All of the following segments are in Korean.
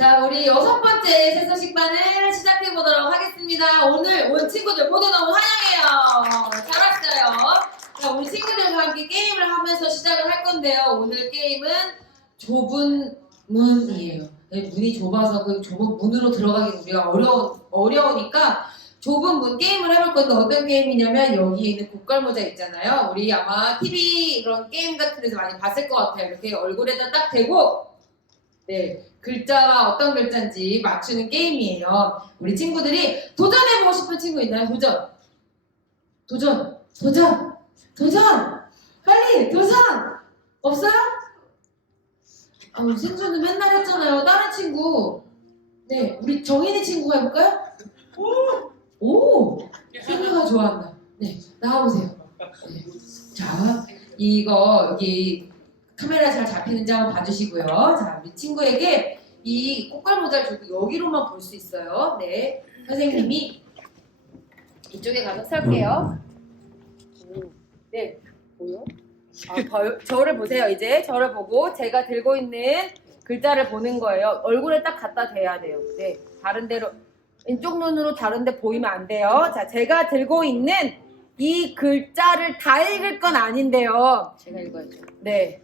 자, 우리 6번째 세서식반을 시작해 보도록 하겠습니다. 오늘 온 친구들 모두 너무 환영해요. 잘 왔어요. 자, 우리 친구들과 함께 게임을 하면서 시작을 할 건데요. 오늘 게임은 좁은 문이에요. 네, 문이 좁아서 그 좁은 문으로 들어가기 우리가 어려우니까 좁은 문 게임을 해볼 건데 어떤 게임이냐면 여기 있는 국갈모자 있잖아요. 우리 아마 TV 그런 게임 같은 데서 많이 봤을 것 같아요. 이렇게 얼굴에다 딱 대고 네, 글자와 어떤 글자인지 맞추는 게임이에요. 우리 친구들이 도전해보고 싶은 친구 있나요? 도전! 도전! 도전! 도전! 빨리! 도전! 없어요? 아, 우리 생수는 맨날 했잖아요. 다른 친구. 네, 우리 정인이 친구가 해볼까요? 오! 생수가 좋아한다. 네, 나와보세요. 네. 자, 이거 여기 카메라 잘 잡히는지 한번 봐주시고요. 자, 우리 친구에게 이 꽃갈모자를 주고 여기로만 볼 수 있어요. 네, 선생님이 이쪽에 가서 설게요. 네, 보여? 아, 봐요? 저를 보세요. 이제 저를 보고 제가 들고 있는 글자를 보는 거예요. 얼굴에 딱 갖다 대야 돼요. 네, 다른 데로 왼쪽 눈으로 다른 데 보이면 안 돼요. 자, 제가 들고 있는 이 글자를 다 읽을 건 아닌데요. 제가 읽어야죠. 네.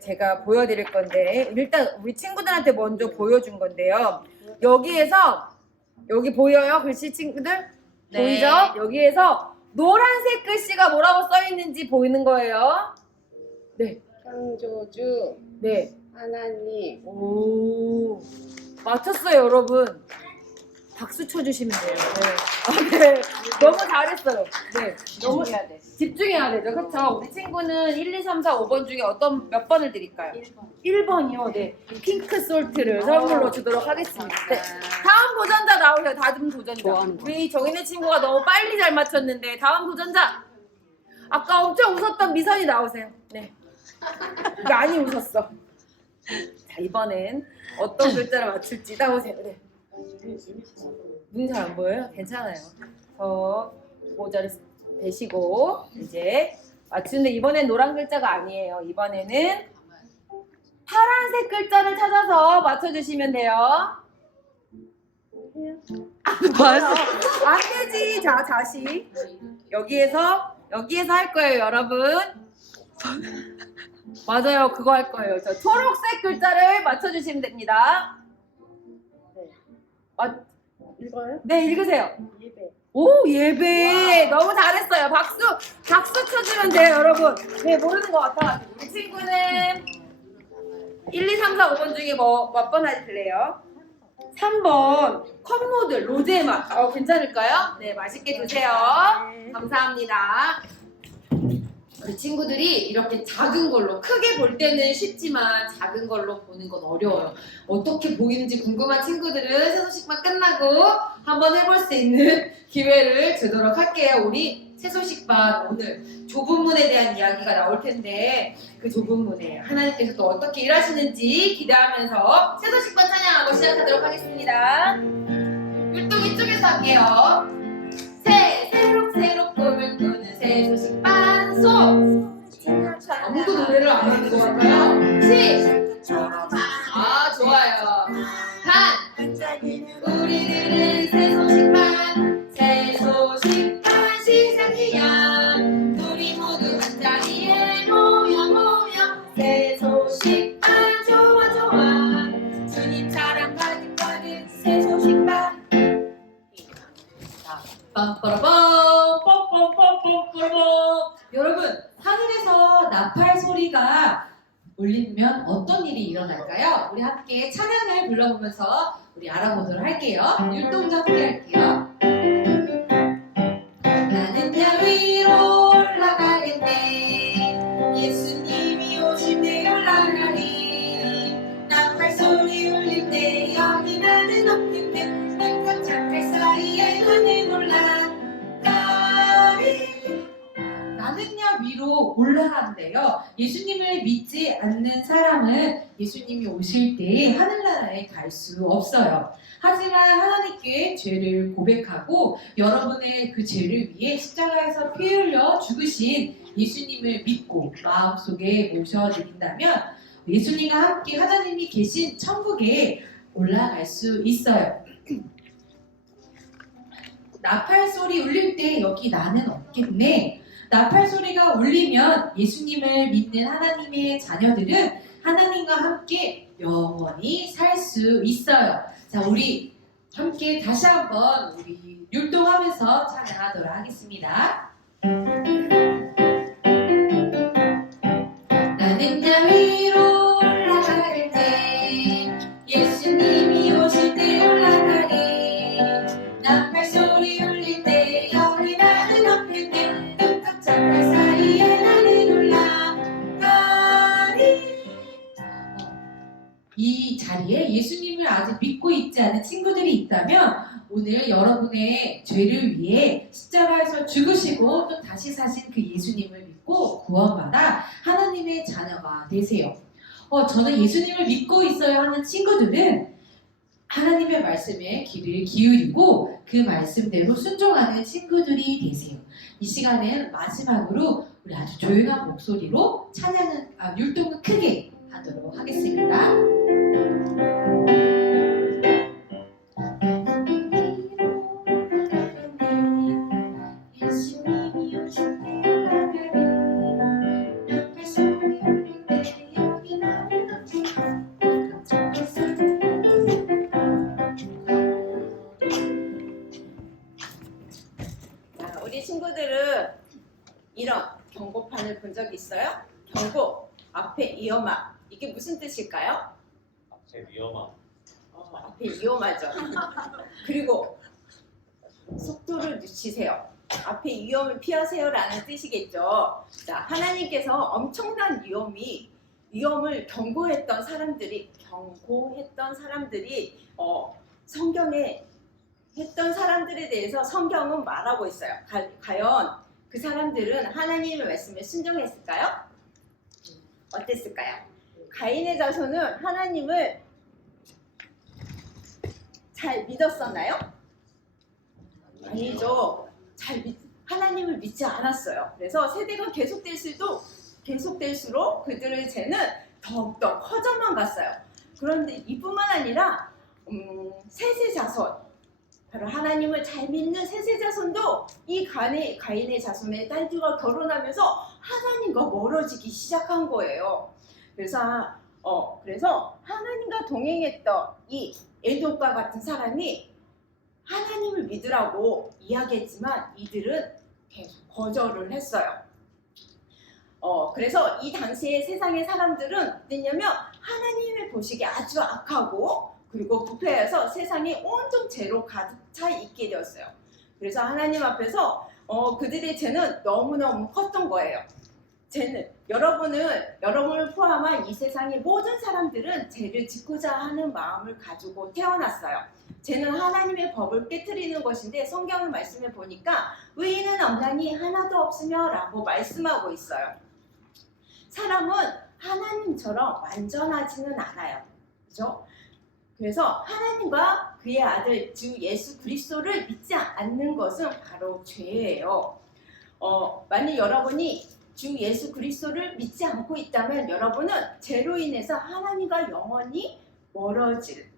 제가 보여드릴 건데 일단 우리 친구들한테 먼저 보여준 건데요. 여기에서 여기 보여요? 글씨 친구들? 네. 보이죠? 여기에서 노란색 글씨가 뭐라고 써 있는지 보이는 거예요. 네. 창조주 네. 하나님. 오. 맞췄어요, 여러분. 박수 쳐주시면 돼요. 네. 아, 네. 너무 잘했어요. 네. 너무 해야 돼. 집중해야 되죠. 그렇죠? 우리 친구는 1, 2, 3, 4, 5번 중에 몇 번을 드릴까요? 1번이요. 네. 핑크 솔트를 선물로 주도록 하겠습니다. 네. 다음 도전자 나오세요. 다음 도전자. 우리 정인의 친구가 너무 빨리 잘 맞췄는데 다음 도전자. 아까 엄청 웃었던 미선이 나오세요. 네. 많이 웃었어. 자, 이번엔 어떤 글자를 맞출지 나오세요. 네. 눈이 잘 안 보여요? 괜찮아요. 저 모자를 대시고 이제 맞추는데 이번엔 노란 글자가 아니에요. 이번에는 파란색 글자를 찾아서 맞춰주시면 돼요. 안 되지. 자, 다시 여기에서 할 거예요, 여러분. 맞아요, 그거 할 거예요. 저 초록색 글자를 맞춰주시면 됩니다. 읽어요? 네, 읽으세요. 예배. 오, 예배. 너무 잘했어요. 박수 쳐주면 돼요, 여러분. 네, 모르는 것 같아가지고. 우리 친구는 1, 2, 3, 4, 5번 중에 몇 번 하실래요? 3번. 컵누들, 로제 맛. 괜찮을까요? 네, 맛있게 드세요. 감사합니다. 우리 친구들이 이렇게 작은 걸로, 크게 볼 때는 쉽지만 작은 걸로 보는 건 어려워요. 어떻게 보이는지 궁금한 친구들은 세소식반 끝나고 한번 해볼 수 있는 기회를 주도록 할게요. 우리 세소식반 오늘 좁은 문에 대한 이야기가 나올 텐데 그 좁은 문에 하나님께서 또 어떻게 일하시는지 기대하면서 세소식반 찬양하고 시작하도록 하겠습니다. 율동 이쪽에서 할게요. 새록 꿈을 꾸는 세소식반 소. 아무도 노래를 안 하는 것 같아요. 시. 아, 좋아요. 반. 우리들은 세소식반 시작이야. 우리 모두 한 자리에 모여 세소식반 좋아 주님 사랑 가득 세소식반. 빰빠라밤 빰빰빰빰빰빰. 여러분, 하늘에서 나팔 소리가 울리면 어떤 일이 일어날까요? 우리 함께 찬양을 불러보면서 우리 알아보도록 할게요. 율동도 함께 할게요. 나는 별 위로 올라가겠네. 예수님이 오실 때 올라가리. 나팔 소리 울릴 때 여기 나는 없는데 널 착할 사이에 나는 올라가리. 나는야 위로 올라간대요. 예수님을 믿지 않는 사람은 예수님이 오실 때 하늘나라에 갈 수 없어요. 하지만 하나님께 죄를 고백하고 여러분의 그 죄를 위해 십자가에서 피 흘려 죽으신 예수님을 믿고 마음속에 모셔드린다면 예수님과 함께 하나님이 계신 천국에 올라갈 수 있어요. 나팔 소리 울릴 때 여기 나는 없겠네. 나팔 소리가 울리면 예수님을 믿는 하나님의 자녀들은 하나님과 함께 영원히 살 수 있어요. 자, 우리 함께 다시 한번 우리 율동하면서 찬양하도록 하겠습니다. 나는 나 위로 올라갈 때 예수님이 오실 때 올라가리. 나팔 소리 울릴 때 여기 나는 없겠네. 뚝뚝 짝팔 사이에 나는 올라가리. 이 자리에 예수님을 아직 믿고 있지 않은 친구들이 있다면 오늘 여러분의 죄를 위해 십자가에서 죽으시고 또 다시 사신 그 예수님을 믿고 구원받아 하나님의 자녀가 되세요. 저는 예수님을 믿고 있어야 하는 친구들은 하나님의 말씀에 귀를 기울이고 그 말씀대로 순종하는 친구들이 되세요. 이 시간엔 마지막으로 우리 아주 조용한 목소리로 율동을 크게 하도록 하겠습니다. 자, 우리 친구들은 이런 경고판을 본 적 있어요? 경고, 앞에 위험함. 이게 무슨 뜻일까요? 앞에 위험함. 앞에 위험하죠. 그리고 속도를 늦추세요. 앞에 위험을 피하세요라는 뜻이겠죠. 자, 하나님께서 엄청난 위험을 경고했던 사람들이 성경에 했던 사람들에 대해서 성경은 말하고 있어요. 과연 그 사람들은 하나님의 말씀에 순종했을까요? 어땠을까요? 가인의 자손은 하나님을 잘 믿었었나요? 아니죠. 하나님을 믿지 않았어요. 그래서 세대가 계속될수록 그들의 죄는 더욱더 커져만 갔어요. 그런데 이뿐만 아니라 셋의 자손, 바로 하나님을 잘 믿는 셋의 자손도 이 가인의 자손의 딸들과 결혼하면서 하나님과 멀어지기 시작한 거예요. 그래서 하나님과 동행했던 이 에돔과 같은 사람이 하나님을 믿으라고 이야기했지만 이들은 계속 거절을 했어요. 그래서 이 당시에 세상의 사람들은 어땠냐면 하나님을 보시기에 아주 악하고 그리고 부패해서 세상에 온통 죄로 가득 차 있게 되었어요. 그래서 하나님 앞에서 그들의 죄는 너무너무 컸던 거예요. 여러분을 포함한 이 세상의 모든 사람들은 죄를 짓고자 하는 마음을 가지고 태어났어요. 죄는 하나님의 법을 깨트리는 것인데 성경을 말씀해 보니까 의인은 없나니 하나도 없으며 라고 말씀하고 있어요. 사람은 하나님처럼 완전하지는 않아요. 그렇죠? 그래서 하나님과 그의 아들 주 예수 그리스도를 믿지 않는 것은 바로 죄예요. 만약 여러분이 주 예수 그리스도를 믿지 않고 있다면 여러분은 죄로 인해서 하나님과 영원히 멀어질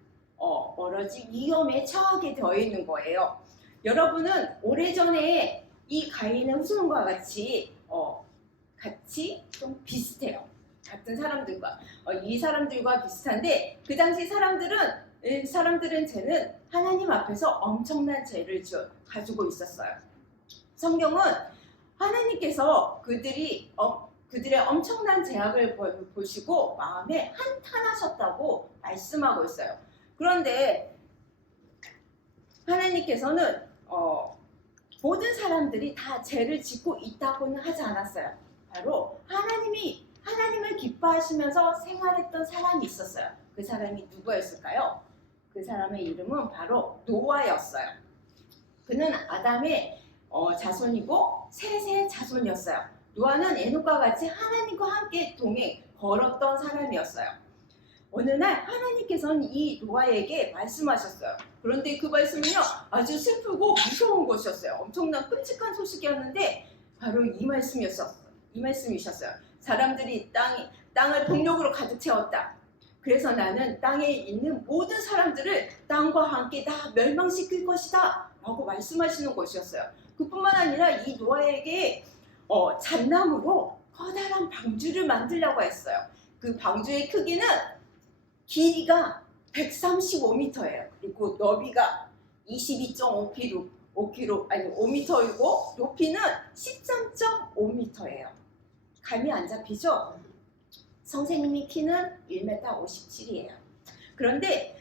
위험에 처하게 되어 있는 거예요. 여러분은 오래전에 이 가인의 후손과 같이 좀 비슷해요. 같은 사람들과 이 사람들과 비슷한데 그 당시 사람들은 죄는 하나님 앞에서 엄청난 죄를 가지고 있었어요. 성경은 하나님께서 그들의 엄청난 죄악을 보시고 마음에 한탄하셨다고 말씀하고 있어요. 그런데 하나님께서는 모든 사람들이 다 죄를 짓고 있다고는 하지 않았어요. 바로 하나님을 기뻐하시면서 생활했던 사람이 있었어요. 그 사람이 누구였을까요? 그 사람의 이름은 바로 노아였어요. 그는 아담의 자손이고 셋의 자손이었어요. 노아는 에녹과 같이 하나님과 함께 걸었던 사람이었어요. 어느 날 하나님께서는 이 노아에게 말씀하셨어요. 그런데 그 말씀은요 아주 슬프고 무서운 것이었어요. 엄청난 끔찍한 소식이었는데 바로 이 말씀이셨어요. 사람들이 땅을 폭력으로 가득 채웠다. 그래서 나는 땅에 있는 모든 사람들을 땅과 함께 다 멸망시킬 것이다 라고 말씀하시는 것이었어요. 그뿐만 아니라 이 노아에게 잣나무로 커다란 방주를 만들려고 했어요. 그 방주의 크기는 길이가 135m예요. 그리고 너비가 5m이고 높이는 13.5m예요. 감이 안 잡히죠? 선생님이 키는 1m 57이에요. 그런데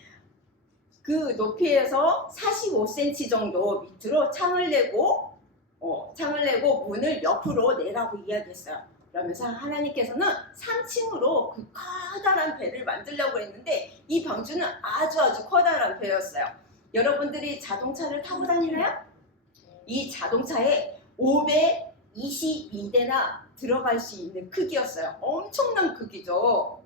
그 높이에서 45cm 정도 밑으로 창을 내고 문을 옆으로 내라고 이야기했어요. 그러면서 하나님께서는 3층으로 그 커다란 배를 만들려고 했는데 이 방주는 아주 커다란 배였어요. 여러분들이 자동차를 타고 다니나요? 이 자동차에 522대나 들어갈 수 있는 크기였어요. 엄청난 크기죠.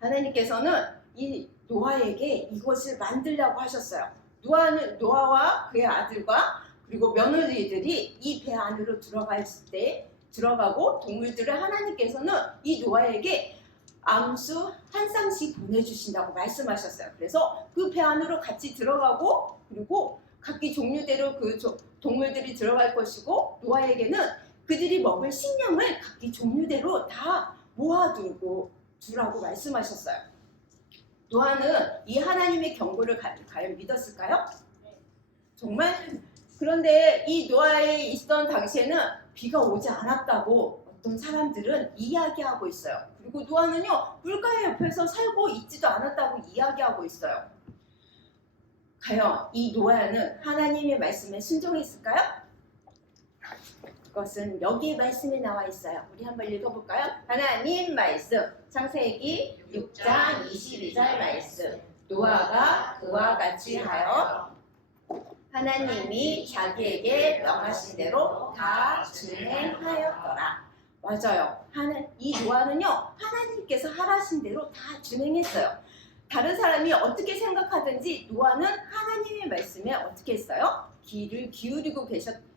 하나님께서는 이 노아에게 이것을 만들려고 하셨어요. 노아와 그의 아들과 그리고 며느리들이 이 배 안으로 들어가고 동물들을 하나님께서는 이 노아에게 암수 한 쌍씩 보내주신다고 말씀하셨어요. 그래서 그 배 안으로 같이 들어가고 그리고 각기 종류대로 그 동물들이 들어갈 것이고 노아에게는 그들이 먹을 식량을 각기 종류대로 다 모아두고 두라고 말씀하셨어요. 노아는 이 하나님의 경고를 과연 믿었을까요? 정말? 그런데 이 노아에 있던 당시에는 비가 오지 않았다고 어떤 사람들은 이야기하고 있어요. 그리고 노아는요 물가의 옆에서 살고 있지도 않았다고 이야기하고 있어요. 과연 이 노아는 하나님의 말씀에 순종했을까요? 그것은 여기 말씀에 나와 있어요. 우리 한번 읽어볼까요? 하나님 말씀 창세기 6장 22절 말씀. 노아가 그와 같이 하여 하나님이 자기에게 명하신 대로 다 준행하였더라. 맞아요. 이 노아는요 하나님께서 하라신 대로 다 준행했어요. 다른 사람이 어떻게 생각하든지 노아는 하나님의 말씀에 어떻게 했어요? 귀를 기울이고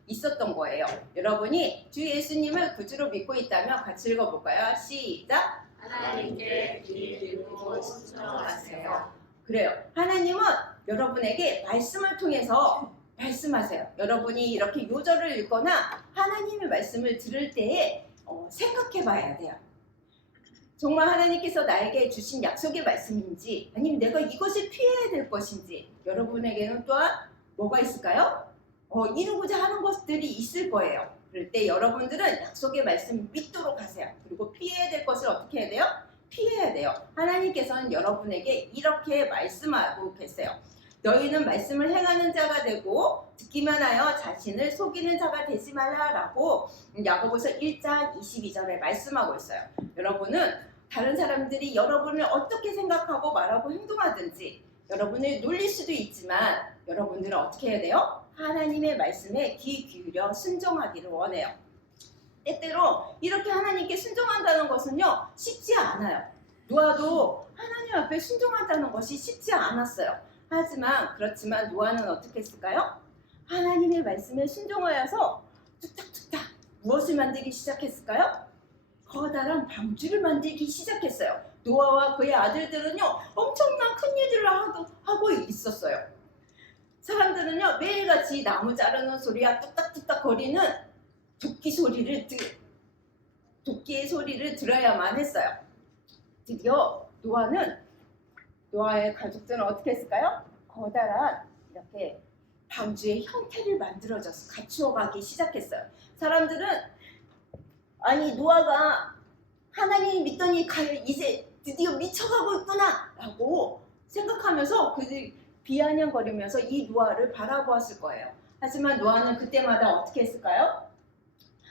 있었던 거예요. 여러분이 주 예수님을 구주로 믿고 있다면 같이 읽어볼까요? 시작! 하나님께 귀를 기울이고 순종하세요. 그래요. 하나님은 여러분에게 말씀을 통해서 말씀하세요. 여러분이 이렇게 요절을 읽거나 하나님의 말씀을 들을 때에 생각해 봐야 돼요. 정말 하나님께서 나에게 주신 약속의 말씀인지 아니면 내가 이것을 피해야 될 것인지 여러분에게는 또한 뭐가 있을까요? 이루고자 하는 것들이 있을 거예요. 그럴 때 여러분들은 약속의 말씀을 믿도록 하세요. 그리고 피해야 될 것을 어떻게 해야 돼요? 피해야 돼요. 하나님께서는 여러분에게 이렇게 말씀하고 계세요. 너희는 말씀을 행하는 자가 되고 듣기만 하여 자신을 속이는 자가 되지 말라라고 야고보서 1장 22절에 말씀하고 있어요. 여러분은 다른 사람들이 여러분을 어떻게 생각하고 말하고 행동하든지 여러분을 놀릴 수도 있지만 여러분들은 어떻게 해야 돼요? 하나님의 말씀에 귀 기울여 순종하기를 원해요. 때때로 이렇게 하나님께 순종한다는 것은요 쉽지 않아요. 노아도 하나님 앞에 순종한다는 것이 쉽지 않았어요. 그렇지만 노아는 어떻게 했을까요? 하나님의 말씀에 순종하여서 뚝딱뚝딱 무엇을 만들기 시작했을까요? 커다란 방주를 만들기 시작했어요. 노아와 그의 아들들은요 엄청난 큰 일들을 하고 있었어요. 사람들은요 매일같이 나무 자르는 소리와 뚝딱뚝딱 거리는 도끼의 소리를 들어야만 했어요. 드디어 노아의 가족들은 어떻게 했을까요? 커다란 이렇게 방주의 형태를 만들어져서 갖추어 가기 시작했어요. 사람들은 노아가 하나님 믿더니 이제 드디어 미쳐가고 있구나 라고 생각하면서 그들이 비아냥거리면서 이 노아를 바라보았을 거예요. 하지만 노아는 그때마다 어떻게 했을까요?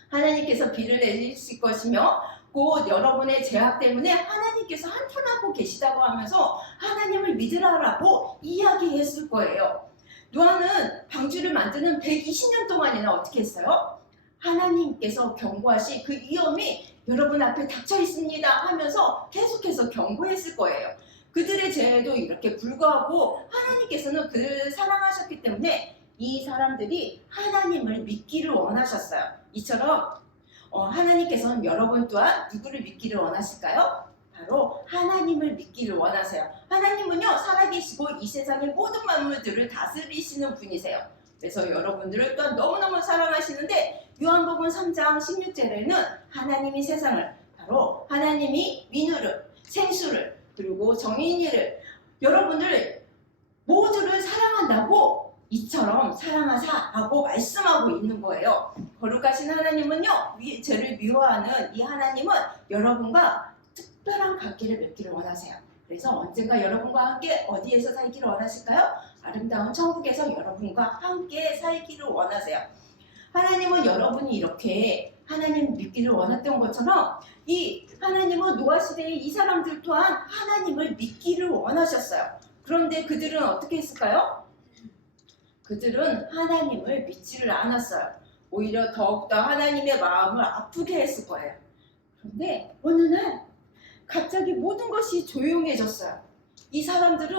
하나님께서 비를 내리실 것이며 곧 여러분의 죄악 때문에 하나님께서 한탄하고 계시다고 하면서 하나님을 믿으라라고 이야기했을 거예요. 노아는 방주를 만드는 120년 동안이나 어떻게 했어요? 하나님께서 경고하신 그 위험이 여러분 앞에 닥쳐 있습니다 하면서 계속해서 경고했을 거예요. 그들의 죄에도 이렇게 불구하고 하나님께서는 그들을 사랑하셨기 때문에 이 사람들이 하나님을 믿기를 원하셨어요. 이처럼 하나님께서는 여러분 또한 누구를 믿기를 원하실까요? 바로 하나님을 믿기를 원하세요. 하나님은요, 살아계시고 이 세상의 모든 만물들을 다스리시는 분이세요. 그래서 여러분들을 또한 너무너무 사랑하시는데 요한복음 3장 16절에는 하나님이 세상을, 바로 하나님이 민우를, 생수를, 그리고 정인이를, 여러분들 모두를 사랑한다고 이처럼 사랑하사라고 말씀하고 있는 거예요. 거룩하신 하나님은요, 죄를 미워하는 이 하나님은 여러분과 특별한 관계를 맺기를 원하세요. 그래서 언젠가 여러분과 함께 어디에서 살기를 원하실까요? 아름다운 천국에서 여러분과 함께 살기를 원하세요. 하나님은 여러분이 이렇게 하나님 믿기를 원했던 것처럼 이 하나님은 노아 시대의 이 사람들 또한 하나님을 믿기를 원하셨어요. 그런데 그들은 어떻게 했을까요? 그들은 하나님을 믿지를 않았어요. 오히려 더욱더 하나님의 마음을 아프게 했을 거예요. 그런데 어느 날 갑자기 모든 것이 조용해졌어요. 이 사람들은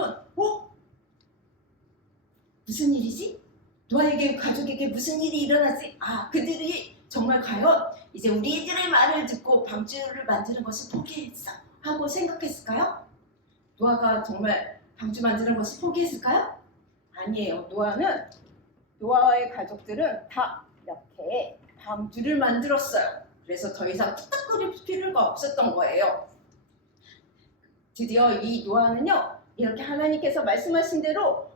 무슨 일이지? 노아에게 가족에게 무슨 일이 일어났지? 그들이 정말 과연 이제 우리들의 말을 듣고 방주를 만드는 것을 포기했어 하고 생각했을까요? 노아가 정말 방주 만드는 것을 포기했을까요? 아니에요. 노아의 가족들은 다 이렇게 방주를 만들었어요. 그래서 더 이상 뚝딱거릴 필요가 없었던 거예요. 드디어 이 노아는요, 이렇게 하나님께서 말씀하신 대로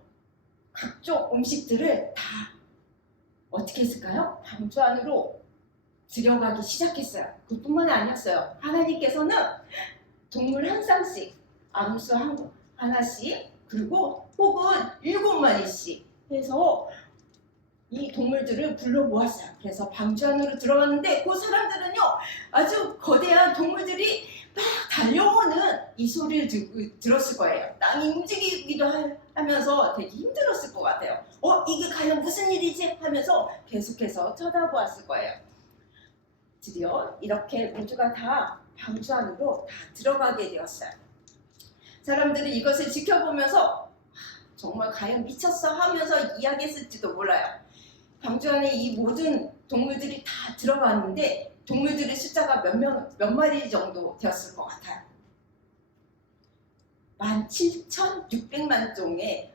각종 음식들을 다 어떻게 했을까요? 방주 안으로 들여가기 시작했어요. 그뿐만 아니었어요. 하나님께서는 동물 한 쌍씩, 암수 하나씩, 그리고 혹은 7마리씩 해서 이 동물들을 불러 모았어요. 그래서 방주 안으로 들어갔는데 그 사람들은요, 아주 거대한 동물들이 막 달려오는 이 소리를 들었을 거예요. 땅이 움직이기도 하면서 되게 힘들었을 것 같아요. 이게 과연 무슨 일이지? 하면서 계속해서 쳐다보았을 거예요. 드디어 이렇게 모두가 다 방주 안으로 다 들어가게 되었어요. 사람들은 이것을 지켜보면서 정말 과연 미쳤어 하면서 이야기했을지도 몰라요. 방주 안에 이 모든 동물들이 다 들어갔는데 동물들의 숫자가 몇 마리 정도 되었을 것 같아요. 17,600만 종의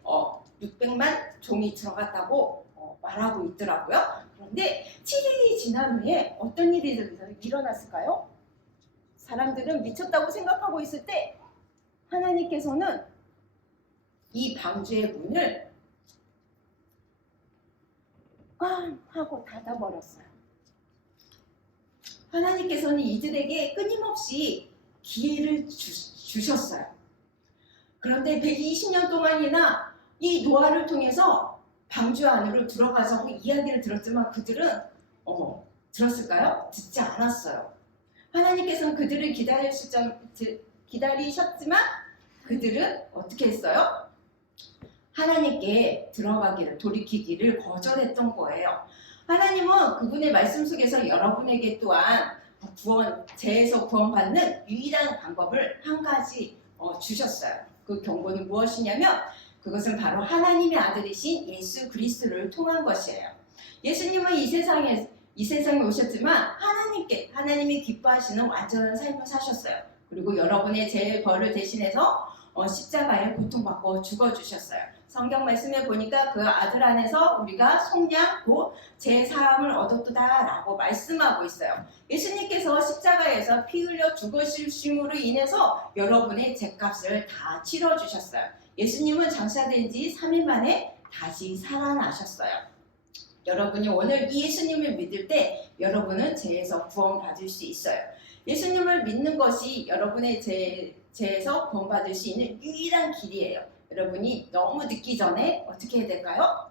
600만 종이 들어갔다고 말하고 있더라고요. 그런데 7일이 지난 후에 어떤 일이 일어났을까요? 사람들은 미쳤다고 생각하고 있을 때 하나님께서는 이 방주의 문을 꽝 하고 닫아버렸어요. 하나님께서는 이들에게 끊임없이 기회를 주셨어요. 그런데 120년 동안이나 이 노아를 통해서 방주 안으로 들어가서 이야기를 들었지만 그들은 들었을까요? 듣지 않았어요. 하나님께서는 그들을 기다리셨지만 그들은 어떻게 했어요? 하나님께 들어가기를, 돌이키기를 거절했던 거예요. 하나님은 그분의 말씀 속에서 여러분에게 또한 죄에서 구원받는 유일한 방법을 한 가지 주셨어요. 그 경고는 무엇이냐면 그것은 바로 하나님의 아들이신 예수 그리스도를 통한 것이에요. 예수님은 이 세상에 오셨지만 하나님이 기뻐하시는 완전한 삶을 사셨어요. 그리고 여러분의 죄의 벌을 대신해서 십자가에 고통받고 죽어주셨어요. 성경 말씀에 보니까 그 아들 안에서 우리가 속량 곧 제사함을 얻었다라고 말씀하고 있어요. 예수님께서 십자가에서 피 흘려 죽으심으로 인해서 여러분의 죄값을 다 치러주셨어요. 예수님은 장사된 지 3일 만에 다시 살아나셨어요. 여러분이 오늘 이 예수님을 믿을 때 여러분은 죄에서 구원받을 수 있어요. 예수님을 믿는 것이 여러분의 죄에서 구원받을 수 있는 유일한 길이에요. 여러분이 너무 늦기 전에 어떻게 해야 될까요?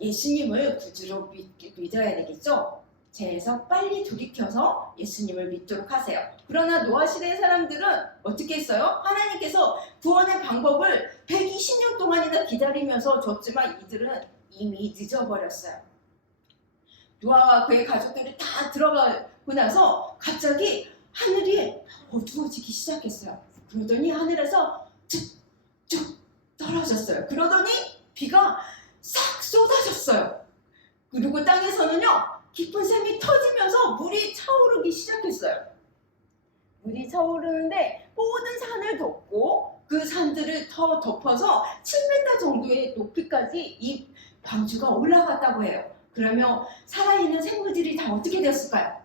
예수님을 구주로 믿어야 되겠죠? 죄에서 빨리 돌이켜서 예수님을 믿도록 하세요. 그러나 노아 시대의 사람들은 어떻게 했어요? 하나님께서 구원의 방법을 120년 동안이나 기다리면서 줬지만 이들은 이미 늦어버렸어요. 노아와 그의 가족들이 다 들어가고 나서 갑자기 하늘이 어두워지기 시작했어요. 그러더니 하늘에서 쭉 떨어졌어요. 그러더니 비가 싹 쏟아졌어요. 그리고 땅에서는요 깊은 샘이 터지면서 물이 차오르기 시작했어요. 물이 차오르는데 모든 산을 덮고 그 산들을 더 덮어서 7m 정도의 높이까지 이 방주가 올라갔다고 해요. 그러면 살아있는 생물들이 다 어떻게 되었을까요?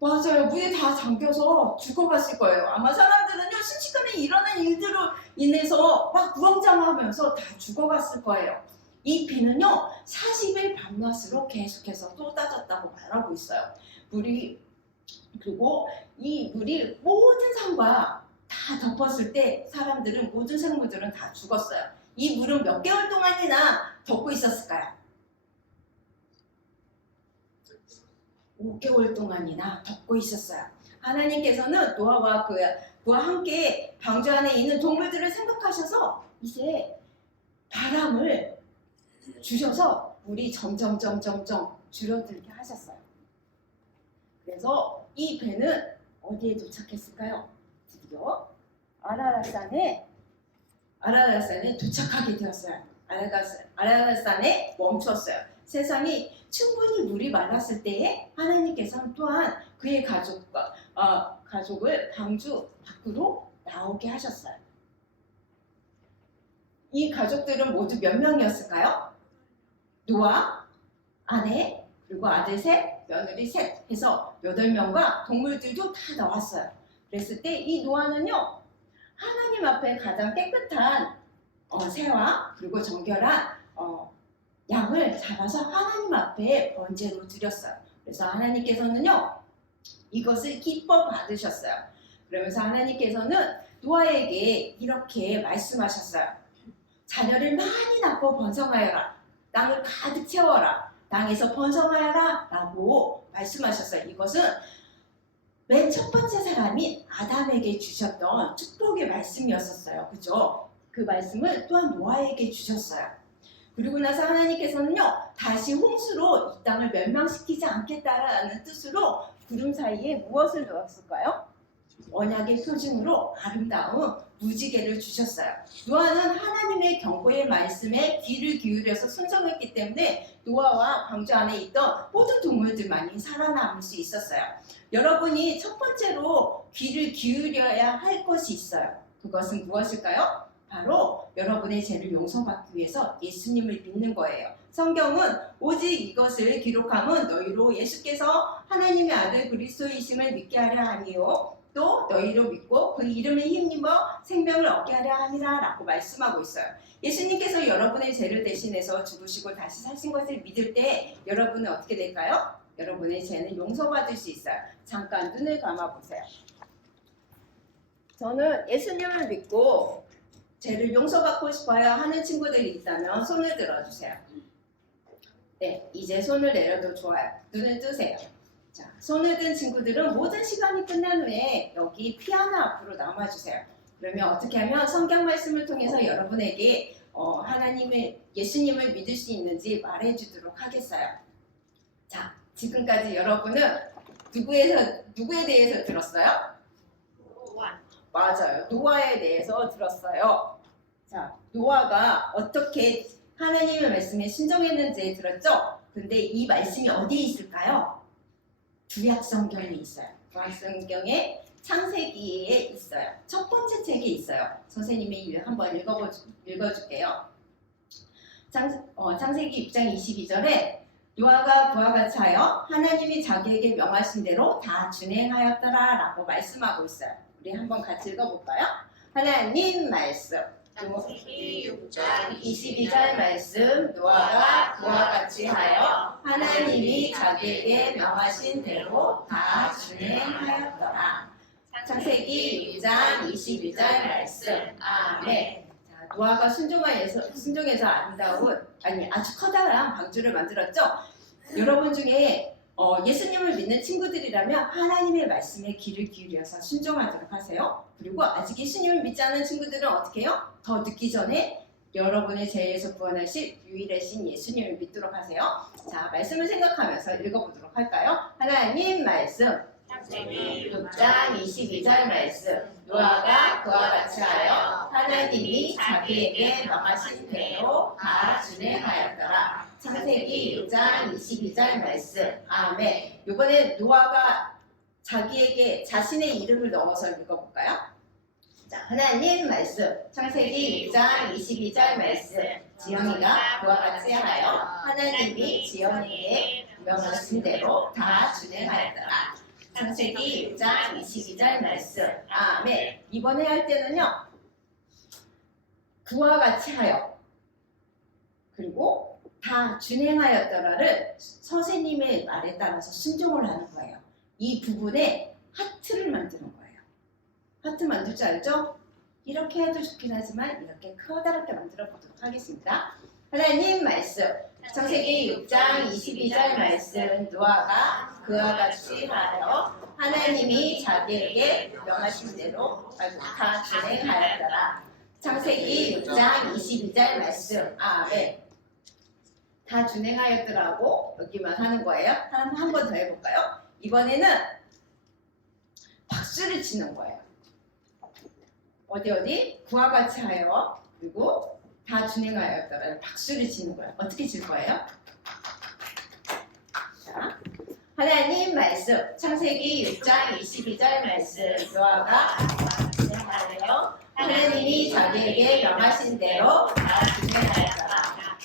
맞아요. 물에 다 잠겨서 죽어갔을 거예요. 아마 사람들은요, 순식간에 일어난 일들로 인해서 막 우왕좌왕하면서 다 죽어갔을 거예요. 이 비는요, 40일 밤낮으로 계속해서 쏟아졌다고 말하고 있어요. 그리고 이 물이 모든 산과 다 덮었을 때 사람들은, 모든 생물들은 다 죽었어요. 이 물은 몇 개월 동안이나 덮고 있었을까요? 5개월 동안이나 덮고 있었어요. 하나님께서는 노아와 그와 함께 방주 안에 있는 동물들을 생각하셔서 이제 바람을 주셔서 물이 점점 줄어들게 하셨어요. 그래서 이 배는 어디에 도착했을까요? 드디어 아라랏산에 도착하게 되었어요. 아라랏산에 멈췄어요. 세상이 충분히 물이 말랐을 때에 하나님께서는 또한 그의 가족을 방주 밖으로 나오게 하셨어요. 이 가족들은 모두 몇 명이었을까요? 노아, 아내, 그리고 아들 셋, 며느리 셋 해서 8명과 동물들도 다 나왔어요. 그랬을 때 이 노아는요, 하나님 앞에 가장 깨끗한 새와 그리고 정결한 양을 잡아서 하나님 앞에 번제로 드렸어요. 그래서 하나님께서는요, 이것을 기뻐 받으셨어요. 그러면서 하나님께서는 노아에게 이렇게 말씀하셨어요. 자녀를 많이 낳고 번성하여라. 땅을 가득 채워라. 땅에서 번성하여라. 라고 말씀하셨어요. 이것은 맨 첫 번째 사람인 아담에게 주셨던 축복의 말씀이었었어요. 그죠? 그 말씀을 또한 노아에게 주셨어요. 그리고 나서 하나님께서는요, 다시 홍수로 이 땅을 멸망시키지 않겠다라는 뜻으로 구름 사이에 무엇을 넣었을까요? 언약의 표징으로 아름다운 무지개를 주셨어요. 노아는 하나님의 경고의 말씀에 귀를 기울여서 순종했기 때문에 노아와 방주 안에 있던 모든 동물들만이 살아남을 수 있었어요. 여러분이 첫 번째로 귀를 기울여야 할 것이 있어요. 그것은 무엇일까요? 바로 여러분의 죄를 용서받기 위해서 예수님을 믿는 거예요. 성경은 오직 이것을 기록함은 너희로 예수께서 하나님의 아들 그리스도이심을 믿게 하려 하니요, 또 너희로 믿고 그 이름에 힘입어 생명을 얻게 하려 함이라 라고 말씀하고 있어요. 예수님께서 여러분의 죄를 대신해서 죽으시고 다시 사신 것을 믿을 때 여러분은 어떻게 될까요? 여러분의 죄는 용서받을 수 있어요. 잠깐 눈을 감아보세요. 저는 예수님을 믿고 죄를 용서받고 싶어요 하는 친구들이 있다면 손을 들어주세요. 네, 이제 손을 내려도 좋아요. 눈을 뜨세요. 자, 손을 든 친구들은 모든 시간이 끝난 후에 여기 피아노 앞으로 남아주세요. 그러면 어떻게 하면 성경 말씀을 통해서 여러분에게 예수님을 믿을 수 있는지 말해주도록 하겠어요. 자, 지금까지 여러분은 누구에 대해서 들었어요? 맞아요. 노아에 대해서 들었어요. 자, 노아가 어떻게 하나님의 말씀에 순종했는지 들었죠? 근데 이 말씀이 어디에 있을까요? 구약 성경에 있어요. 구약 성경의 창세기에 있어요. 첫 번째 책에 있어요. 선생님이 한번 읽어줄게요. 창세기 6장 22절에 노아가 그와 같이 하여 하나님이 자기에게 명하신 대로 다 준행하였더라 라고 말씀하고 있어요. 우리 한번 같이 읽어볼까요? 하나님 말씀. 창세기 6장 22절 말씀. 노아가 그와 같이 하여 하나님이 자기에게 명하신 대로 다 준행하였더라. 창세기 6장 22절 말씀. 아멘. 자, 노아가 순종해서 아주 커다란 방주를 만들었죠. 여러분 중에 예수님을 믿는 친구들이라면 하나님의 말씀에 귀를 기울여서 순종하도록 하세요. 그리고 아직 예수님을 믿지 않는 친구들은 어떻게 해요? 더 늦기 전에 여러분의 죄에서 구원하실 유일하신 예수님을 믿도록 하세요. 자, 말씀을 생각하면서 읽어보도록 할까요? 하나님 말씀. 창세기 6장 22절 말씀. 노아가 그와 같이 하여 하나님이 자기에게 명하신 대로 다 준행하였더라. 창세기 6장 22절 말씀. 아멘. 이번에 노아가 자기에게 자신의 이름을 넣어서 읽어볼까요? 자, 하나님 말씀 창세기 6장 22절 말씀 지영이가 그와 같이 하여 하나님이 지영이에게 명하신 대로 다 준행하였더라. 창세기 6장 22절 말씀 아멘. 이번에 할 때는요 그와 같이 하여 그리고 다 준행하였더라를 선생님의 말에 따라서 순종을 하는 거예요. 이 부분에 하트를 만드는 거예요. 하트 만들 줄 알죠? 이렇게 해도 좋긴 하지만 이렇게 커다랗게 만들어 보도록 하겠습니다. 하나님 말씀 창세기 6장 22절 말씀 노아가 그와 같이 하여 하나님이 자기에게 명하신 대로 다 준행하였더라. 창세기 6장 22절 말씀 아멘. 다 준행하였더라고 여기만 하는 거예요. 한 번 더 해볼까요? 이번에는 박수를 치는 거예요. 어디 그와 같이 하여 그리고 다 준행하였더라 박수를 치는 거예요. 어떻게 칠 거예요? 자, 하나님 말씀 창세기 6장 22절 말씀 노아가 준행하여 하나님이 자기에게 명하신 대로 다 준행하였더라.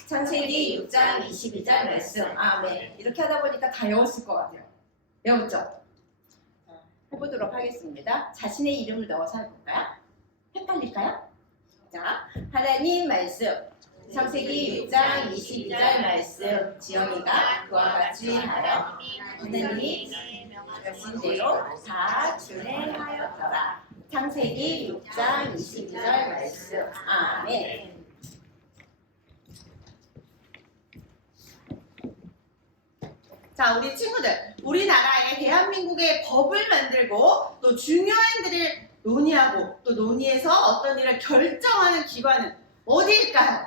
창세기 6장 22절 말씀 아멘. 이렇게 하다 보니까 다 외웠을 것 같아요. 외웠죠? 자, 해보도록 하겠습니다. 자신의 이름을 넣어서 해볼까요? 헷갈릴까요? 자, 하나님 말씀 창세기 6장 22절 말씀 지영이가 그와 같이 하여 하나님이 명하신 대로 다 준행하였더라. 창세기 6장 22절 말씀 아멘. 자, 우리 친구들, 우리나라의 대한민국의 법을 만들고 또 중요한 일을 논의하고 또 논의해서 어떤 일을 결정하는 기관은 어디일까요?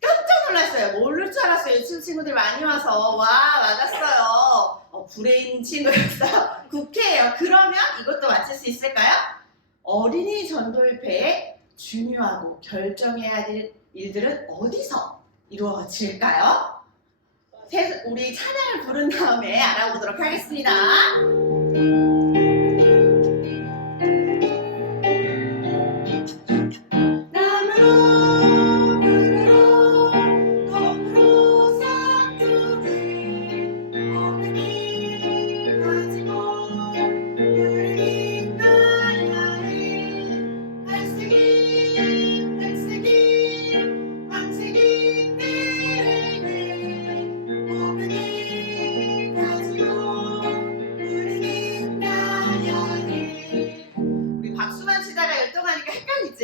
깜짝 놀랐어요. 모를 줄 알았어요. 친구들 많이 와서. 와, 맞았어요. 브레인 친구였어요. 국회예요. 그러면 이것도 맞힐 수 있을까요? 어린이 전도협회에 중요하고 결정해야 될 일들은 어디서 이루어질까요? 우리 찬양을 부른 다음에 알아보도록 하겠습니다.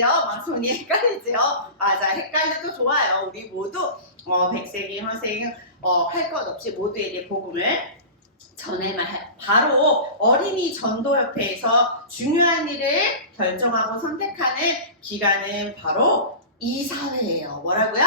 방송이 헷갈리죠? 맞아, 헷갈려도 좋아요. 우리 모두 백세기, 허세기 할 것 없이 모두에게 복음을 전해만 해. 바로 어린이 전도협회에서 중요한 일을 결정하고 선택하는 기관은 바로 이사회예요. 뭐라고요?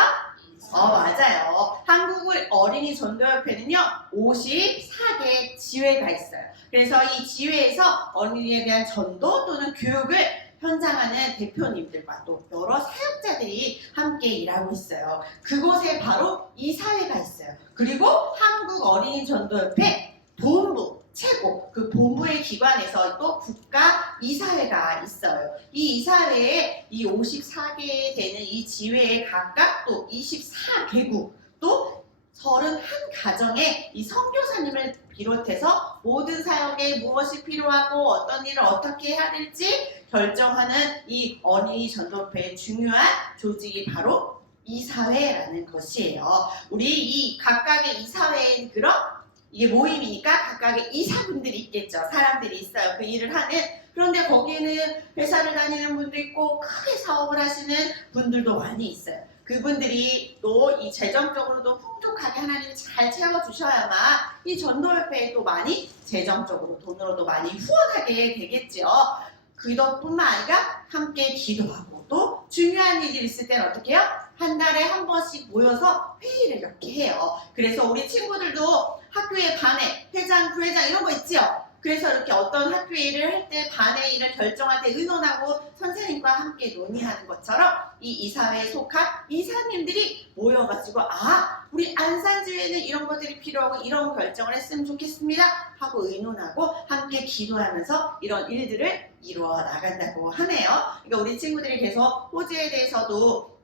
맞아요. 한국 어린이 전도협회는요 54개 지회가 있어요. 그래서 이 지회에서 어린이에 대한 전도 또는 교육을 현장하는 대표님들과 또 여러 사역자들이 함께 일하고 있어요. 그곳에 바로 이사회가 있어요. 그리고 한국 어린이 전도협회 본부 최고 그 본부의 기관에서 또 국가 이사회가 있어요. 이 이사회에 이 54개 되는 이 지회에 각각 또 24개국 또 31가정의 이 선교사님을 비롯해서 모든 사역에 무엇이 필요하고 어떤 일을 어떻게 해야 될지 결정하는 이 어린이 전도협회의 중요한 조직이 바로 이사회라는 것이에요. 우리 이 각각의 이사회엔 그럼 이게 모임이니까 각각의 이사분들이 있겠죠. 사람들이 있어요. 그 일을 하는. 그런데 거기에는 회사를 다니는 분도 있고 크게 사업을 하시는 분들도 많이 있어요. 그분들이 또 이 재정적으로도 풍족하게 하나님이 잘 채워주셔야만 이 전도협회에 또 많이 재정적으로 돈으로도 많이 후원하게 되겠죠. 그것뿐만 아니라 함께 기도하고 또 중요한 일이 있을 때는 어떻게 해요? 한 달에 한 번씩 모여서 회의를 이렇게 해요. 그래서 우리 친구들도 학교의 반회, 회장, 부회장 이런 거 있지요? 그래서 이렇게 어떤 학교 일을 할 때, 반의 일을 결정할 때 의논하고 선생님과 함께 논의하는 것처럼 이 이사회에 속한 이사님들이 모여가지고 우리 안산지회는 이런 것들이 필요하고 이런 결정을 했으면 좋겠습니다 하고 의논하고 함께 기도하면서 이런 일들을 이루어 나간다고 하네요. 그러니까 우리 친구들이 계속 호주에 대해서도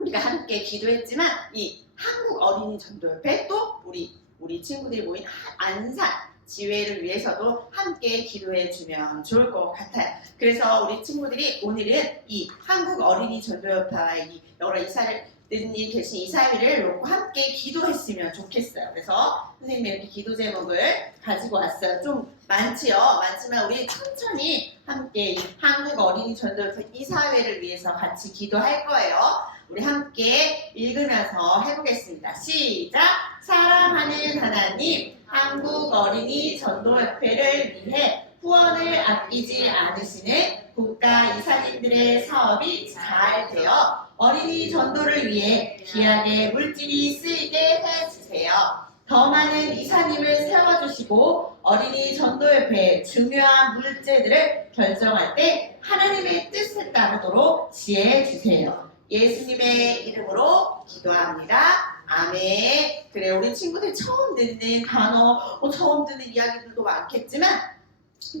우리가 함께 기도했지만 이 한국 어린이 전도협회 또 우리 친구들이 모인 안산 지회를 위해서도 함께 기도해 주면 좋을 것 같아요. 그래서 우리 친구들이 오늘은 이 한국 어린이 전도협회와 이 여러 이사님이 계신 이사회를 놓고 함께 기도했으면 좋겠어요. 그래서 선생님이 이렇게 기도 제목을 가지고 왔어요. 좀 많지요? 많지만 우리 천천히 함께 이 한국 어린이 전도협회 이사회를 위해서 같이 기도할 거예요. 우리 함께 읽으면서 해보겠습니다. 시작! 사랑하는 하나님, 한국 어린이 전도협회를 위해 후원을 아끼지 않으시는 국가 이사님들의 사업이 잘 되어 어린이 전도를 위해 귀하게 물질이 쓰이게 해주세요. 더 많은 이사님을 세워주시고 어린이 전도협회의 중요한 물체들을 결정할 때 하나님의 뜻에 따르도록 지혜해 주세요. 예수님의 이름으로 기도합니다. 아멘. 그래, 우리 친구들 처음 듣는 단어, 처음 듣는 이야기들도 많겠지만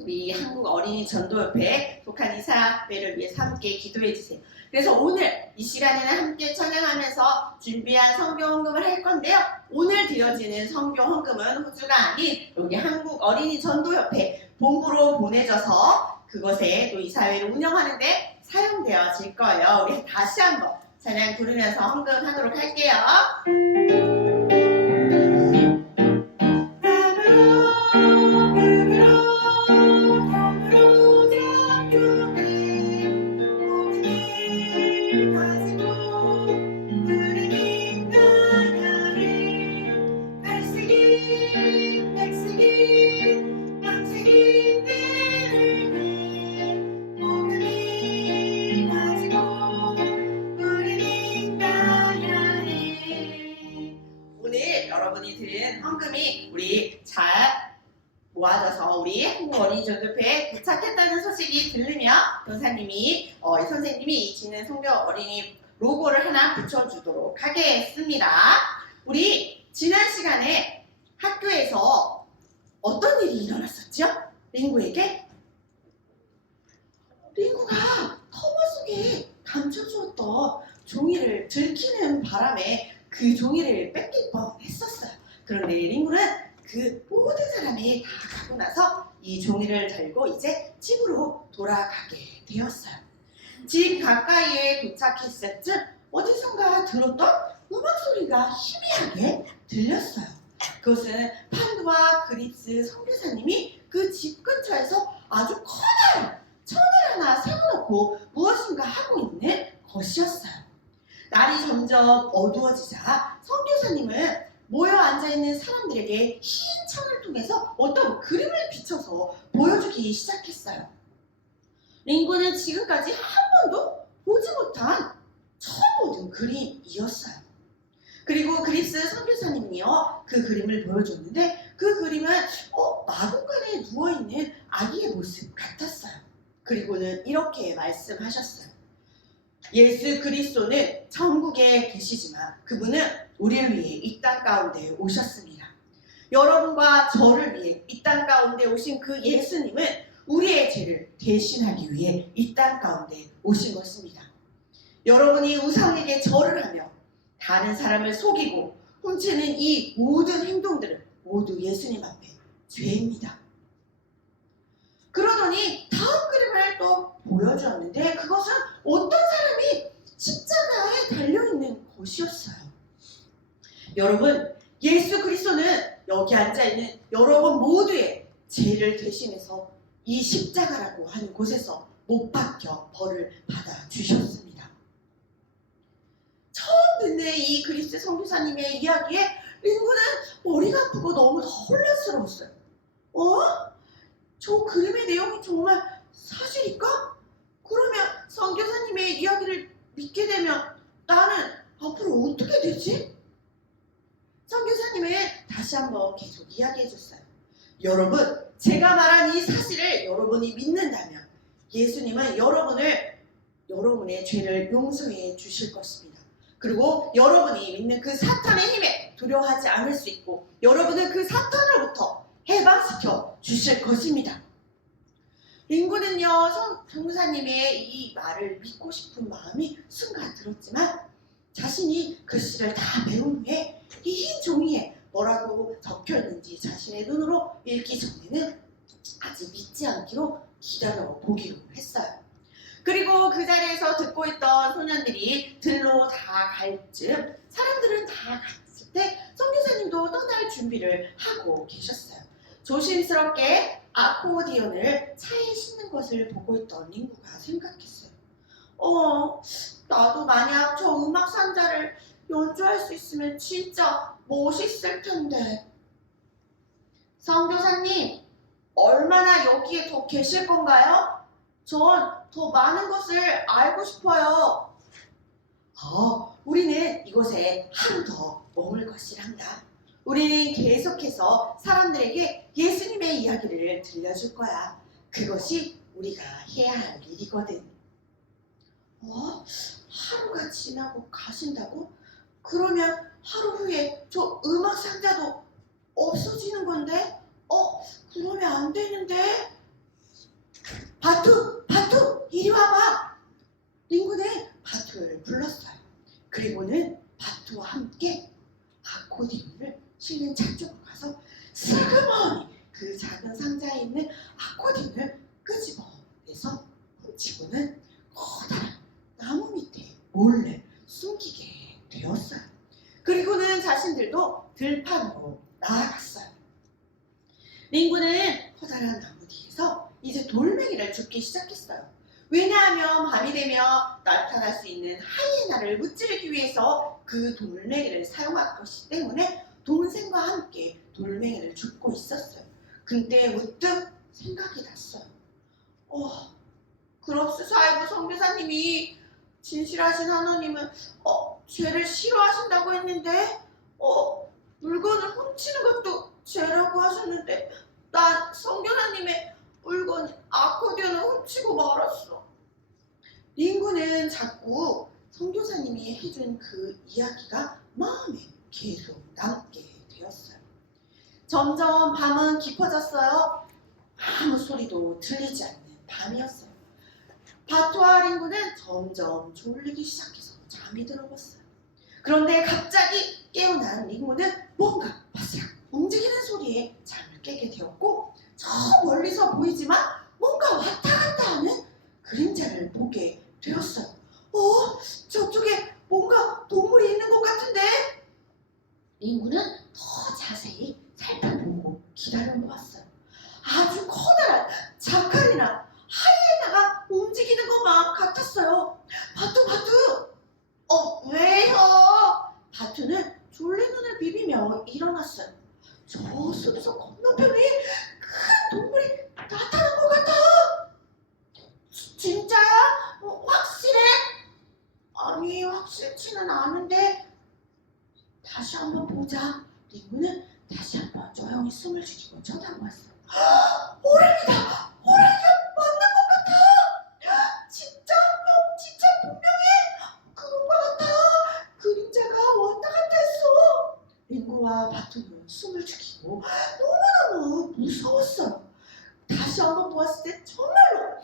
우리 한국 어린이 전도협회에 속한 이사회를 위해서 함께 기도해 주세요. 그래서 오늘 이 시간에는 함께 찬양하면서 준비한 성경 헌금을 할 건데요. 오늘 드려지는 성경 헌금은 호주가 아닌 여기 한국 어린이 전도협회 본부로 보내져서 그것에 또 이사회를 운영하는데 사용되어질 거예요. 우리 다시 한번 찬양 부르면서 헌금하도록 할게요. 여러분이 드린 헌금이 우리 잘 모아져서 우리 한국 어린이 전도협회에 도착했다는 소식이 들리며 선생님이 이 지는 성경 어린이 로고를 하나 붙여주도록 하겠습니다. 우리 지난 시간에 학교에서 어떤 일이 일어났었죠? 링구에게? 링구가 터보 속에 감춰주었던 종이를 들키는 바람에 그 종이를 뺏길 뻔했었어요. 그런데 링구는 그 모든 사람이 다 가고 나서 이 종이를 들고 이제 집으로 돌아가게 되었어요. 집 가까이에 도착했을 쯤 어디선가 들었던 음악 소리가 희미하게 들렸어요. 그것은 판두와 그립스 선교사님이 그 집 근처에서 아주 커다란 천을 하나 세워놓고 무엇인가 하고 있는 것이었어요. 날이 점점 어두워지자 선교사님은 모여 앉아있는 사람들에게 흰 천을 통해서 어떤 그림을 비춰서 보여주기 시작했어요. 링구는 지금까지 한 번도 보지 못한 처음 보는 그림이었어요. 그리고 그립스 선교사님이요, 그 그림을 보여줬는데 그 그림은 마구간에 누워있는 아기의 모습 같았어요. 그리고는 이렇게 말씀하셨어요. 예수 그리스도는 천국에 계시지만 그분은 우리를 위해 이 땅 가운데 오셨습니다. 여러분과 저를 위해 이 땅 가운데 오신 그 예수님은 우리의 죄를 대신하기 위해 이 땅 가운데 오신 것입니다. 여러분이 우상에게 절을 하며 다른 사람을 속이고 훔치는 이 모든 행동들은 모두 예수님 앞에 죄입니다. 그러더니 다음 그림을 또 보여주었는데 그것은 어떤 사람이 십자가에 달려있는 것이었어요. 여러분, 예수 그리스도는 여기 앉아있는 여러분 모두의 죄를 대신해서 이 십자가라고 하는 곳에서 못 박혀 벌을 받아주셨습니다. 처음 듣는 이 그리스 선교사님의 이야기에 링구는 머리가 아프고 너무 더 혼란스러웠어요. 저 그림의 내용이 정말 사실일까? 그러면 선교사님의 이야기를 믿게 되면 나는 앞으로 어떻게 되지? 선교사님은 다시 한번 계속 이야기해 줬어요. 여러분, 제가 말한 이 사실을 여러분이 믿는다면 예수님은 여러분의 죄를 용서해 주실 것입니다. 그리고 여러분이 믿는 그 사탄의 힘에 두려워하지 않을 수 있고 여러분을 그 사탄으로부터 해방시켜 주실 것입니다. 링구는요, 성교사님의 이 말을 믿고 싶은 마음이 순간 들었지만 자신이 글씨를 다 배운 후에 이 흰 종이에 뭐라고 적혀있는지 자신의 눈으로 읽기 전에는 아직 믿지 않기로 기다려보기로 했어요. 그리고 그 자리에서 듣고 있던 소년들이 들로 다 갈 즈음 사람들은 다 갔을 때 선교사님도 떠날 준비를 하고 계셨어요. 조심스럽게 아코디언을 차에 싣는 것을 보고 있던 링구가 생각했어요. 나도 만약 저 음악 상자를 연주할 수 있으면 진짜 멋있을 텐데. 선교사님, 얼마나 여기에 더 계실 건가요? 전 더 많은 것을 알고 싶어요. 우리는 이곳에 하루 더 머물 것이란다. 우리는 계속해서 사람들에게 예수님의 이야기를 들려줄 거야. 그것이 우리가 해야 할 일이거든. 하루가 지나고 가신다고? 그러면 하루 후에 저 음악 상자도 없어지는 건데? 그러면 안 되는데? 바투! 이리 와봐! 링구는 바투를 불렀어요. 그리고는 바투와 함께 아코디언을 실린 차 쪽으로 가서 슬그머니 그 작은 상자에 있는 아코디언을 끄집어내서 훔치고는 커다란 나무 밑에 몰래 숨기게 되었어요. 그리고는 자신들도 들판으로 나아갔어요. 링구는 커다란 나무 뒤에서 이제 돌멩이를 줍기 시작했어요. 왜냐하면 밤이 되면 나타날 수 있는 하이에나를 무찌르기 위해서 그 돌멩이를 사용할 것이기 때문에 동생과 함께 돌멩이를 줍고 있었어요. 근데 문득 생각이 났어요. 그럼 수사이브 선교사님이 진실하신 하나님은 죄를 싫어하신다고 했는데 물건을 훔치는 것도 죄라고 하셨는데 난 선교사님의 물건 아코디언을 훔치고 말았어. 링구는 자꾸 선교사님이 해준 그 이야기가 마음에 계속 남게 되었어요. 점점 밤은 깊어졌어요. 아무 소리도 들리지 않는 밤이었어요. 바투와 링구는 점점 졸리기 시작해서 잠이 들어갔어요. 그런데 갑자기 깨어난 링구는 뭔가 바스락 움직이는 소리에 잠을 깨게 되었고 저 멀리서 보이지만 뭔가 왔다 갔다 하는 그림자를 보게 되었어요. 저쪽에 뭔가 동물이 있는 것 같은데? 링구는 더 자세히 살펴보고 기다려보았어요. 아주 커다란 자칼이나 하이에나가 움직이는 것만 같았어요. 바투! 왜요? 바투는 졸린 눈을 비비며 일어났어요. 저 숲속 건너편에 큰 동물이 나타난 것 같아. 진짜야? 확실해? 아니, 확실치는 않은데. 다시 한번 보자. 링구는 다시 한번 조용히 숨을 죽이고 쳐다보았어. 호랑이다! 호랑이가 맞는 것 같아! 진짜 분명해! 그런 것 같아! 그림자가 왔다 갔다 했어! 링구와 바투는 숨을 죽이고 너무너무 무서웠어요. 다시 한번 보았을 때 정말로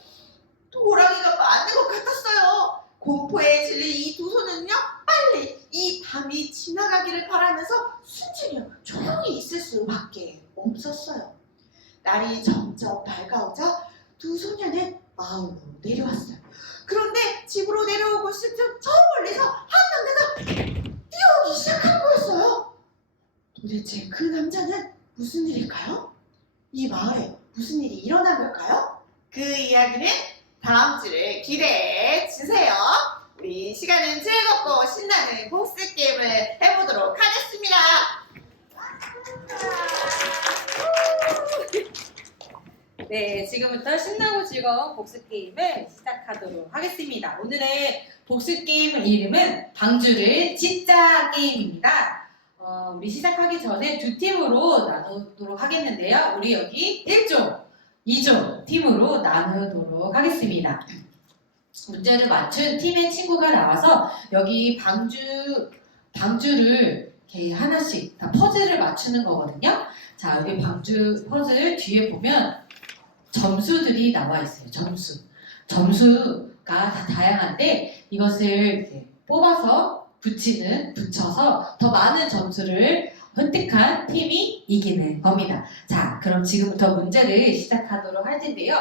호랑이가 맞는 것 같았어요. 공포에 질린 이 두 손은요, 빨리 이 밤이 지나가기를 바라면서 숨죽여 조용히 있을 수밖에 없었어요. 날이 점점 밝아오자 두 소녀는 마을로 내려왔어요. 그런데 집으로 내려오고 있을 때 저 멀리서 한 남자가 뛰어오기 시작하는 거였어요. 도대체 그 남자는 무슨 일일까요? 이 마을에 무슨 일이 일어난 걸까요? 그 이야기는 다음 주를 기대해 주세요. 우리 시간은 즐겁고 신나는 복습 게임을 해보도록 하겠습니다. 네, 지금부터 신나고 즐거운 복습 게임을 시작하도록 하겠습니다. 오늘의 복습 게임 이름은 방주를 짓자 게임입니다. 우리 시작하기 전에 두 팀으로 나누도록 하겠는데요. 우리 여기 1조, 2조 팀으로 나누도록 하겠습니다. 문제를 맞춘 팀의 친구가 나와서 여기 방주를 이렇게 하나씩 다 퍼즐을 맞추는 거거든요. 자, 여기 방주 퍼즐 뒤에 보면 점수들이 나와 있어요. 점수가 다 다양한데 이것을 이렇게 뽑아서 붙여서 더 많은 점수를 획득한 팀이 이기는 겁니다. 자, 그럼 지금부터 문제를 시작하도록 할 텐데요.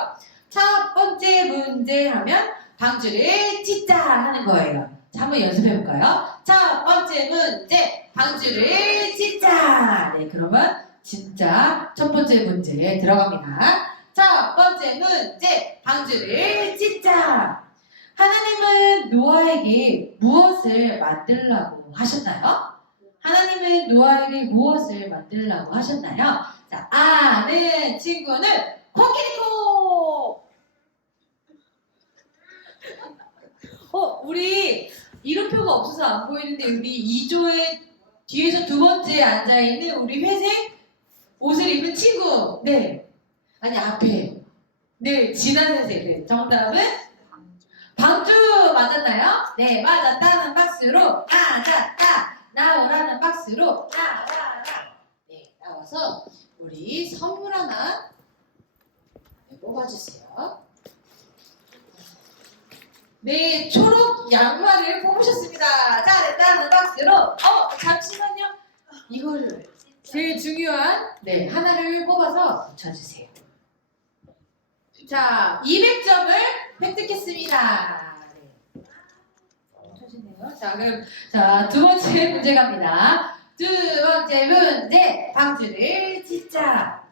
첫 번째 문제 하면 방주를 짓자 하는 거예요. 자, 한번 연습해 볼까요? 첫 번째 문제, 방주를 짓자. 네, 그러면 진짜 첫 번째 문제에 들어갑니다. 첫 번째 문제, 방주를 짓자. 하나님은 노아에게 무엇을 만들라고 하셨나요? 하나님은 노아에게 무엇을 만들라고 하셨나요? 자, 아는 친구는 코끼리코! 우리 이름표가 없어서 안 보이는데 우리 2조의 뒤에서 두 번째 앉아있는 우리 회색 옷을 입은 친구. 네. 아니, 앞에. 네, 진한 회색. 네, 정답은 방주 맞았나요? 네, 맞았다는 박수로 맞았다. 나오라는 박수로 나와라. 네, 나와서 우리 선물 하나 뽑아주세요. 네, 초록 양말을 뽑으셨습니다. 잘했다는 박수로. 잠시만요. 이걸 제일 중요한 하나를 뽑아서 붙여주세요. 자, 200점을 획득했습니다. 네. 쳐주네요. 자, 그럼 두 번째 문제 갑니다. 두 번째 문제, 방주를 짓자.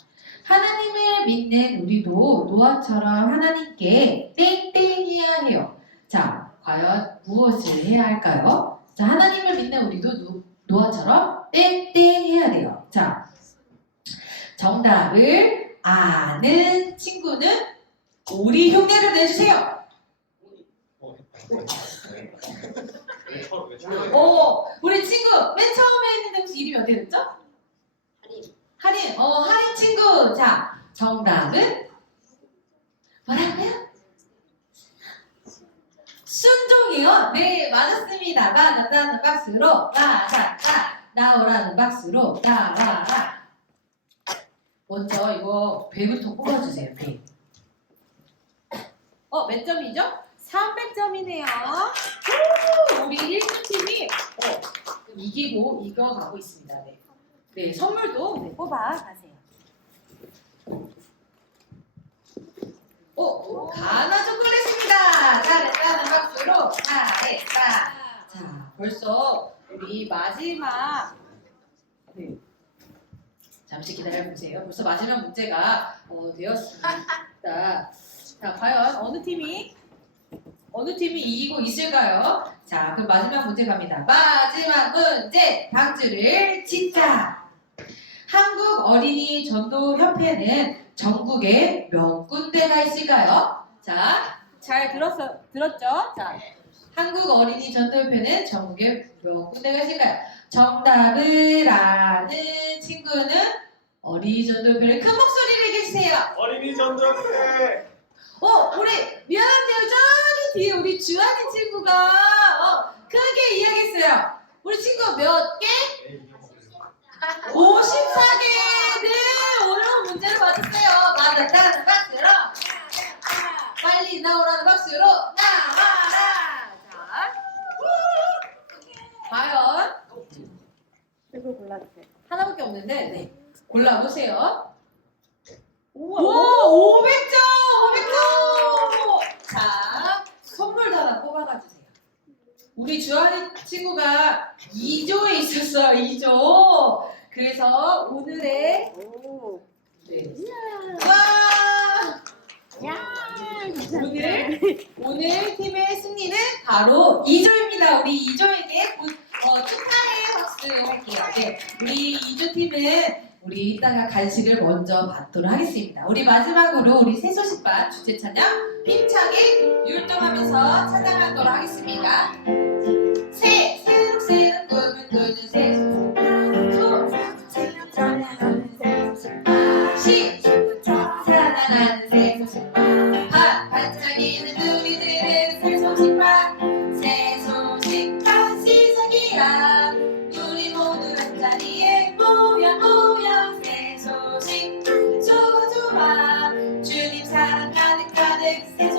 하나님을 믿는 우리도 노아처럼 하나님께 땡땡해야 해요. 자, 과연 무엇을 해야 할까요? 자, 하나님을 믿는 우리도 노아처럼 땡땡해야 돼요. 자, 정답을 아는 친구는 우리 흉내를 내주세요. 우리 친구 맨 처음에 했는데 혹시 이름이 어떻게 됐죠? 할인 친구. 자, 정답은 뭐라고요? 순종이요? 네, 맞았습니다. 맞았다는 박수로 맞았다. 나오라는 박수로 나와라. 먼저 이거 배부터 뽑아주세요. 배. 몇 점이죠? 300점이네요. 우리 1조 팀이 이기고 이겨가고 있습니다. 네. 네, 선물도 뽑아 가세요. 가나 초콜릿입니다. 잘했다는 박수로 잘했다. 자, 벌써 우리 마지막 잠시 기다려보세요. 벌써 마지막 문제가 되었습니다. 자, 과연 어느 팀이 이기고 있을까요? 자, 그럼 마지막 문제 갑니다. 마지막 문제, 방주를 짓자. 한국 어린이 전도 협회는 전국에 몇 군데가 있을까요? 자, 잘 들었죠? 자, 한국 어린이 전도 협회는 전국에 몇 군데가 있을까요? 정답을 아는 친구는 어린이 전도 협회를 큰 목소리로 얘기해주세요. 어린이 전도회. 우리 미안한데요, 저기 뒤에 우리 주한이 친구가 크게 이야기했어요. 우리 친구 몇 개? 54개. 네, 오늘 문제를 맞췄어요. 맞았다는 박수로 빨리 나오라는 박수로 나와라. 자, 과연 이거 골라주세요. 하나밖에 없는데 골라보세요. 우와, 500점! 500점! 자, 선물도 하나 뽑아가주세요. 우리 주한이 친구가 2조에 있었어요. 2조. 그래서 오늘의 와! 오늘 팀의 승리는 바로 2조입니다. 우리 2조에게 축하의 박수 할게요. 네, 우리 2조 팀은 우리 이따가 간식을 먼저 받도록 하겠습니다. 우리 마지막으로 우리 새소식반 주최 찬양 힘차게 율동하면서 찬양하도록 하겠습니다. 새록새록 꿈을 꾸는 새소식반 백세